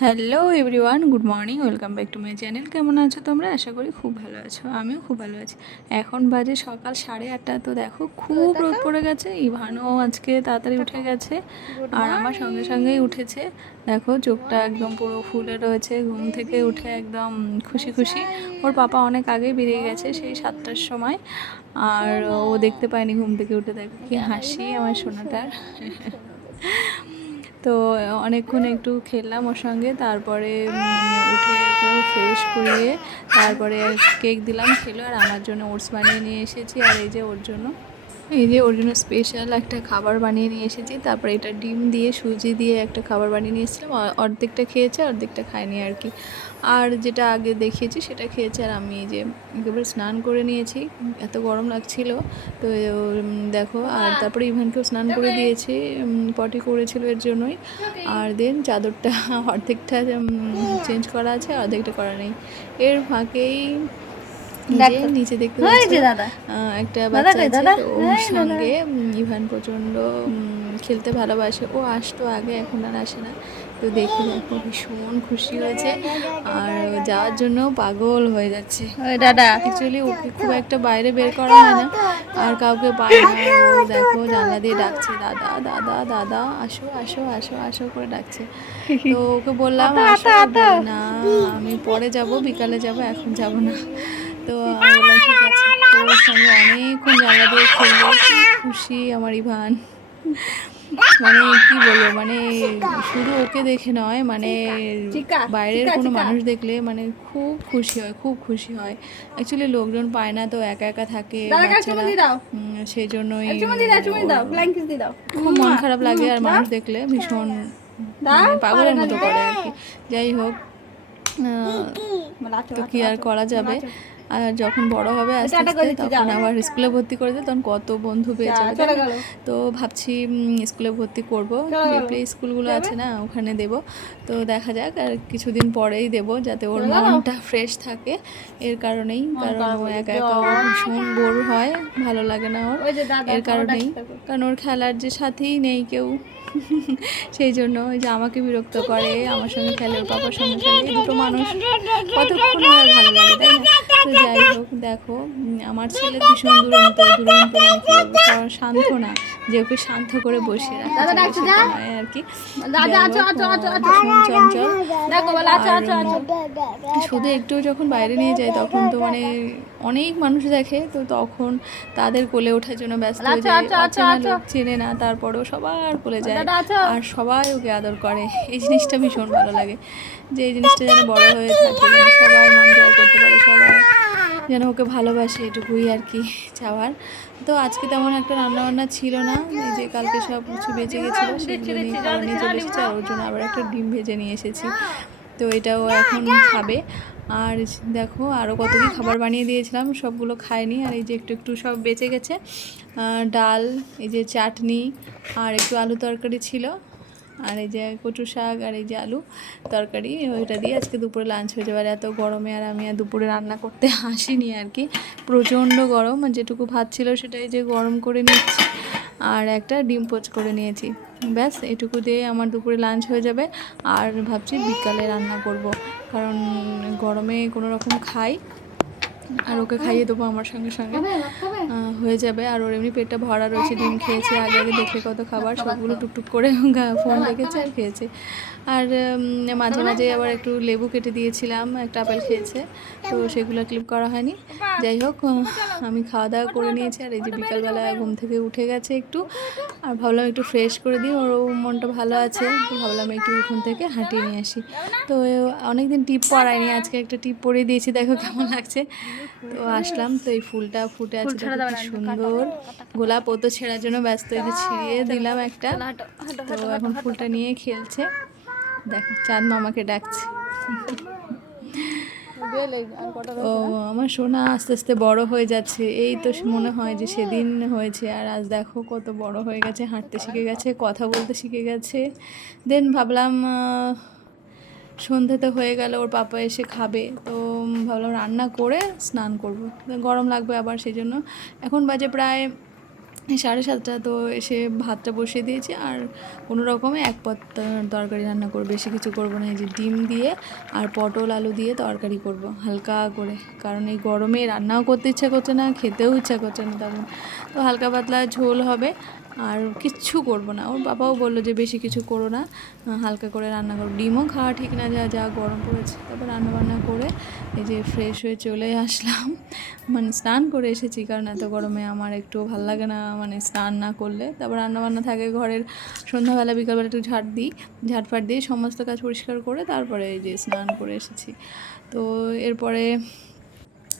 Hello everyone good morning welcome back to my channel. কেমন আছো তোমরা? আশা করি খুব ভালো আছো আমিও খুব ভালো আছি। এখন বাজে সকাল সাড়ে আটটা তো দেখো খুব রোদ পড়ে গেছে ইভানও আজকে তাড়াতাড়ি উঠে গেছে আর আমার সঙ্গে সঙ্গেই উঠেছে। দেখো চোখটা একদম পুরো ফুলে রয়েছে ঘুম থেকে উঠে একদম খুশি খুশি। ওর পাপা অনেক আগেই বেরিয়ে গেছে সেই সাতটার সময় আর ও দেখতে পায়নি ঘুম থেকে উঠে। দেখো কি হাসি আমার সোনাটার। তো, অনেকক্ষণ একটু খেললাম ওর সঙ্গে, তারপরে উঠে ফ্রেশ করিয়ে তারপরে কেক দিলাম খেলো, আর আমার জন্য ওটস বানিয়ে নিয়ে এসেছি, আর এই যে ওর জন্য, এই যে ওর জন্য স্পেশাল একটা খাবার বানিয়ে নিয়ে এসেছি, তারপরে এটা ডিম দিয়ে, সুজি দিয়ে একটা খাবার বানিয়ে নিয়ে এসেছিলাম অর্ধেকটা খেয়েছে, অর্ধেকটা খায়নি আর কি। আর যেটা আগে দেখিয়েছি সেটা খেয়েছি আর আমি যে একেবারে স্নান করে নিয়েছি। এত গরম লাগছিল। তো দেখো আর তারপরে ইভানকেও স্নান করে দিয়েছি পটি করেছিল এর জন্যই। আর দেন চাদরটা অর্ধেকটা চেঞ্জ করা আছে অর্ধেকটা করা নেই। এর ফাঁকেই। নিচে দেখতে একটা বাচ্চা আছে ওর সঙ্গে উম, ইভান প্রচণ্ড উম, খেলতে ভালোবাসে। ও আসতো আগে এখন আর আসে না। তো দেখি দেখো ভীষণ খুশি হয়েছে। আর যাওয়ার জন্য পাগল হয়ে যাচ্ছে। দাদা। অ্যাকচুয়ালি ওকে খুব একটা বাইরে বের করা হয় না। আর কাউকে পায় না। দেখো জানলা দিয়ে ডাকছে দাদা দাদা দাদা আসো আসো আসো আসো করে ডাকছে। তো ওকে বললাম আসো না আমি পরে যাব বিকালে যাব এখন যাব না। তো আমি বললাম ঠিক আছে। তো ওর সঙ্গে অনেকক্ষণ জানলা দিয়ে খেললো। কি খুশি আমার ইভান। মানে কি বলব মানে শুধু ওকে দেখে নয় মানে বাইরের কোনো মানুষ দেখলে মানে খুব খুশি হয় খুব খুশি হয়। অ্যাকচুয়ালি লোকজন পায় না তো একা একা থাকে সেই জন্যই খুব মন খারাপ লাগে আর মানুষ দেখলে ভীষণ পাগলের মতো করে আর কি। যাই হোক তো কি আর করা যাবে? আর যখন বড় হবে আস্তে আস্তে তখন আবার স্কুলে ভর্তি করে দেয় তখন কত বন্ধু পেয়ে যাবে তো ভাবছি স্কুলে ভর্তি করব। যে প্লে স্কুলগুলো আছে না ওখানে দেব। তো দেখা যাক আর কিছুদিন পরেই দেব যাতে ওর মনটা ফ্রেশ থাকে। এর কারণেই কারণ ও একা একা ভীষণ বোর হয় ভালো লাগে না ওর। এর কারণেই কারণ ওর খেলার যে সাথেই নেই কেউ। সেই জন্য ওই যে আমাকে বিরক্ত করে আমার সঙ্গে খেলে ওর পাপার সঙ্গে খেলে দুটো মানুষ কতক্ষণ ভালো লাগে তো যাই হোক দেখো আমার ছেলে ভীষণ দুরন্ত দুরন্ত মানে কি বলব শান্ত না যে ওকে শান্ত করে বসে রাখা আর কি। চঞ্চল শুধু একটু যখন বাইরে নিয়ে যায় তখন তো মানে অনেক মানুষ দেখে তো তখন তাদের কোলে ওঠার জন্য ব্যস্ত হয়ে যায়। অচেনা। লোক চেনে না তারপরেও সবার কোলে যায়। আর সবাই ওকে আদর করে। এই জিনিসটা ভীষণ ভালো লাগে যে এই জিনিসটা যেন বড় হয়ে থাকে সবার মন জয় করতে পারে সবাই যেন ওকে ভালোবাসে এটুকুই আর কি চাওয়ার। তো আজকে তেমন একটা রান্না বান্না ছিল না এই যে কালকে সব কিছু বেঁচে গেছিল সেগুলো নিয়ে খাবার নিয়ে চলে এসেছি আর ওর জন্য আবার একটা ডিম ভেজে নিয়ে এসেছি। তো এটাও এখন খাবে। আর দেখো আরও কত কি খাবার বানিয়ে দিয়েছিলাম সবগুলো খায়নি আর এই যে একটু একটু সব বেঁচে গেছে। ডাল এই যে চাটনি আর একটু আলু তরকারি ছিল। আর এই যে কচু শাক আর এই যে আলু তরকারি, ওইটা দিয়ে আজকে দুপুরে লাঞ্চ হয়ে যাবে। আর এত গরমে আর আমি আর দুপুরে রান্না করতে আসিনি আর কি। প্রচণ্ড গরম, আর যেটুকু ভাত ছিল সেটাই যে গরম করে নিচ্ছি। আর একটা ডিম পোচ করে নিয়েছি। ব্যাস, এটুকু দিয়ে আমার দুপুরে লাঞ্চ হয়ে যাবে। আর ভাবছি বিকালে রান্না করব। কারণ গরমে কোনো রকম খাই আর ওকে খাইয়ে দেবো আমার সঙ্গে সঙ্গে। হয়ে যাবে। আর ওর এমনি পেটটা ভরা রয়েছে ডিম খেয়েছে আগে আগে দেখে কত খাবার সবগুলো টুকটুক করে ফোন দেখেছে আর খেয়েছে। আর মাঝে মাঝে আবার একটু লেবু কেটে দিয়েছিলাম একটা আপেল খেয়েছে। তো সেগুলো ক্লিপ করা হয়নি। যাই হোক আমি খাওয়া দাওয়া করে নিয়েছি। আর এই যে বিকালবেলা ঘুম থেকে উঠে গেছে একটু। আর ভাবলাম একটু ফ্রেশ করে দিই ওর মনটা ভালো আছে। তো ভাবলাম একটু উঠোন থেকে হাঁটিয়ে নিয়ে আসি। তো অনেকদিন টিপ পরাইনি আজকে একটা টিপ পরিয়ে দিয়েছি। দেখো কেমন লাগছে। তো আসলাম তো এই ফুলটা ফুটে আছে সুন্দর। গোলাপ ও তো ছেঁড়ার জন্য ব্যস্ত যে ছিঁড়িয়ে দিলাম একটা। তো এখন ফুলটা নিয়ে খেলছে। দেখো চাঁদ মামাকে ডাকছে। ও আমার সোনা আস্তে আস্তে বড় হয়ে যাচ্ছে। এই তো মনে হয় যে সেদিন হয়েছে আর আজ দেখো কত বড় হয়ে গেছে হাঁটতে শিখে গেছে কথা বলতে শিখে গেছে। দেন ভাবলাম সন্ধে তো হয়ে গেল ওর পাপা এসে খাবে। তো ভাবলাম রান্না করে স্নান করব। গরম লাগবে আবার সেই জন্য এখন বাজে প্রায় সাড়ে সাতটা, তো এসে ভাতটা বসিয়ে দিয়েছি আর কোনো রকমে এক পদ তরকারি রান্না করব। বেশি কিছু করব না, এই যে ডিম দিয়ে আর পটল, আলু দিয়ে তরকারি করব হালকা করে। কারণ এই গরমে রান্নাও করতে ইচ্ছা করছে না, খেতেও ইচ্ছা করছে না তেমন। তো হালকা পাতলা ঝোল হবে। আর কিচ্ছু করব না। ওর বাবাও বলল যে, বেশি কিছু করো না। হালকা করে রান্না করো। ডিমও খাওয়া ঠিক না, যা যা গরম পড়েছে। তারপর রান্না বান্না করে এই যে ফ্রেশ হয়ে চলে আসলাম। মানে স্নান করে এসেছি, কারণ এত গরমে আমার একটু ভালো লাগে না মানে স্নান না করলে। তারপর রান্না বান্না থাকে, ঘরের সন্ধ্যাবেলা, বিকালবেলা একটু ঝাড় দিই। ঝাড়ফাট দিয়ে সমস্ত কাজ পরিষ্কার করে তারপরে এই যে স্নান করে এসেছি। তো এরপরে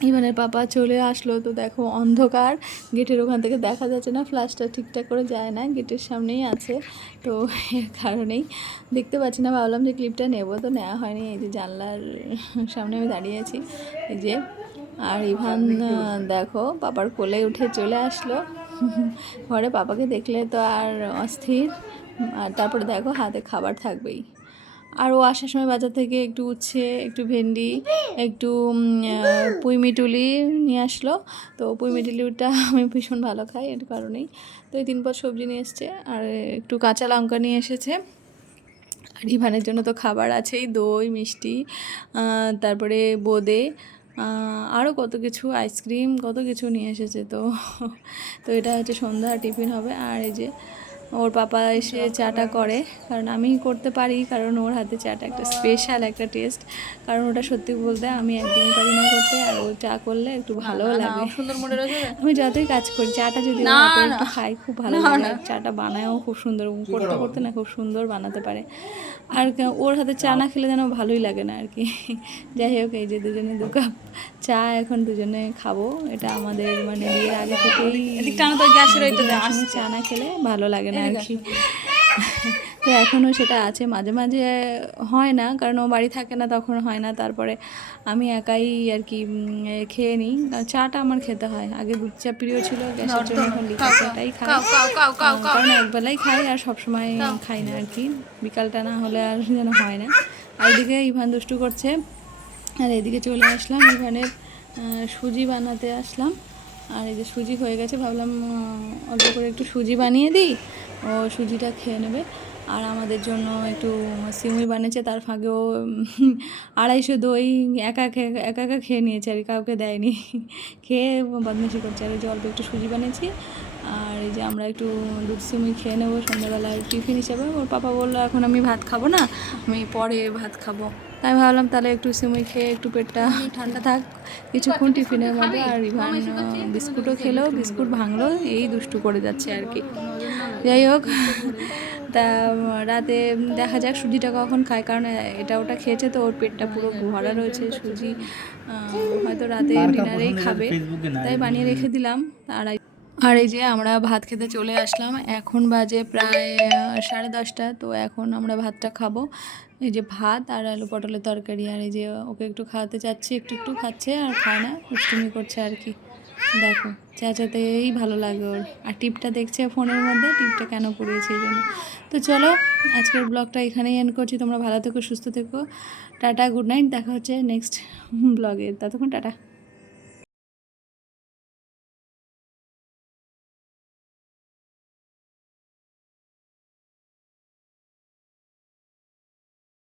ইভানের পাপা চলে আসলো। তো দেখো অন্ধকার, গেটের ওখান থেকে দেখা যাচ্ছে না, ফ্ল্যাশটা ঠিকঠাক করে যায় না, গেটের সামনেই আছে। তো এর কারণেই দেখতে পাচ্ছি না, ভাবলাম যে ক্লিপটা নেব। তো নেওয়া হয়নি, এই যে জানলার সামনে আমি দাঁড়িয়ে আছি। এই যে, আর ইভান, দেখো, পাপার কোলে উঠে চলে আসলো। ঘরে পাপাকে দেখলে তো আর অস্থির। আর তারপরে দেখো হাতে খাবার থাকবেই। আর ও আসার সময় বাজার থেকে একটু উচ্ছে একটু ভেন্ডি একটু উম, আহ, পুঁই মিটুলি নিয়ে আসলো। তো পুঁই মিটুলিটা আমি ভীষণ ভালো খাই এর কারণেই। তো এই তিন পর সবজি নিয়ে এসছে আর একটু কাঁচা লঙ্কা নিয়ে এসেছে। আর ইভানের জন্য তো খাবার আছেই দই মিষ্টি তারপরে বোঁদে আরও কত কিছু আইসক্রিম কত কিছু নিয়ে এসেছে তো। তো এটা হচ্ছে সন্ধ্যা টিফিন হবে। আর এই যে ওর পাপা এসে চাটা করে। কারণ আমি করতে পারি কারণ ওর হাতে চাটা একটা স্পেশাল একটা টেস্ট কারণ ওটা সত্যি বলতে আমি একদমই পারি না করতে আর ও চা করলে একটু ভালো লাগে। সুন্দর মনে আমি যতই কাজ করি চাটা যদি একটু খাই খুব ভালো লাগে। চাটা বানায়ও খুব সুন্দর করতে করতে না খুব সুন্দর বানাতে পারে। আর ওর হাতে চা না খেলে যেন ভালোই লাগে না আর কি। যাই হোক এই যে দুজনে দু কাপ চা এখন দুজনে খাব। এটা আমাদের মানে বিয়ের আগে থেকেই চা না খেলে ভালো লাগে না আর কি। তো এখনও সেটা আছে। মাঝে মাঝে হয় না কারণ ও বাড়ি থাকে না তখন হয় না। তারপরে আমি একাই আর কি খেয়ে নিই। চাটা আমার খেতে হয়। আগে দুধ চা প্রিয় ছিল গ্যাসের জন্য এখন লিকার চাটাই খাই। কারণ একবেলাই খাই আর সবসময় খাই না আর কি। বিকালটা না হলে আর যেন হয় না। আর এদিকে ইভান দুষ্টু করছে। আর এদিকে চলে আসলাম ইভানের সুজি বানাতে আসলাম। আর এই যে সুজি হয়ে গেছে ভাবলাম অল্প করে একটু সুজি বানিয়ে দিই। ও সুজিটা খেয়ে নেবে। আর আমাদের জন্য একটু সিমুই বানিয়েছে, তার ফাঁকেও আড়াইশো দই একা খেয়ে, একা একা খেয়ে নিয়েছে আর কাউকে দেয়নি। খেয়ে বদমাশি করছে। আর অল্প একটু সুজি বানিয়েছি। আর এই যে আমরা একটু দুধ সিমুই খেয়ে নেব সন্ধ্যাবেলার টিফিন হিসেবে। ওর পাপা বলল, এখন আমি ভাত খাব না, আমি পরে ভাত খাব। তাই ভাবলাম, তাহলে একটু সিমুই খেয়ে একটু পেটটা ঠান্ডা থাক। কিছুক্ষণ টিফিনের মধ্যে আর ইভান বিস্কুটও খেলো, বিস্কুট ভাঙলো, এই দুষ্টু করে যাচ্ছে আর কি। যাই হোক তা রাতে দেখা যাক সুজিটা কখন খায় কারণ এটা ওটা খেয়েছে তো ওর পেটটা পুরো ভরা রয়েছে সুজি হয়তো রাতে ডিনারেই খাবে। তাই বানিয়ে রেখে দিলাম আড়াই আর এই যে আমরা ভাত খেতে চলে আসলাম এখন বাজে প্রায় সাড়ে দশটা তো এখন আমরা ভাতটা খাব। এই যে ভাত আর আলু পটলের তরকারি আর এই যে ওকে একটু খাওয়াতে চাচ্ছি একটু একটু খাচ্ছে আর খায় না দুষ্টুমি করছে আর কি। দেখো, চেঁচাতেই ভালো লাগে ওর। আর টিপটা দেখছে ফোনের মধ্যে, টিপটা কেন পড়িয়েছে এই জন্য। তো চলো, আজকের ব্লগটা এখানেই এন করছি। তোমরা ভালো থেকো, সুস্থ থেকো। টাটা গুড নাইট দেখা হচ্ছে নেক্সট ব্লগে ততক্ষণ টাটা।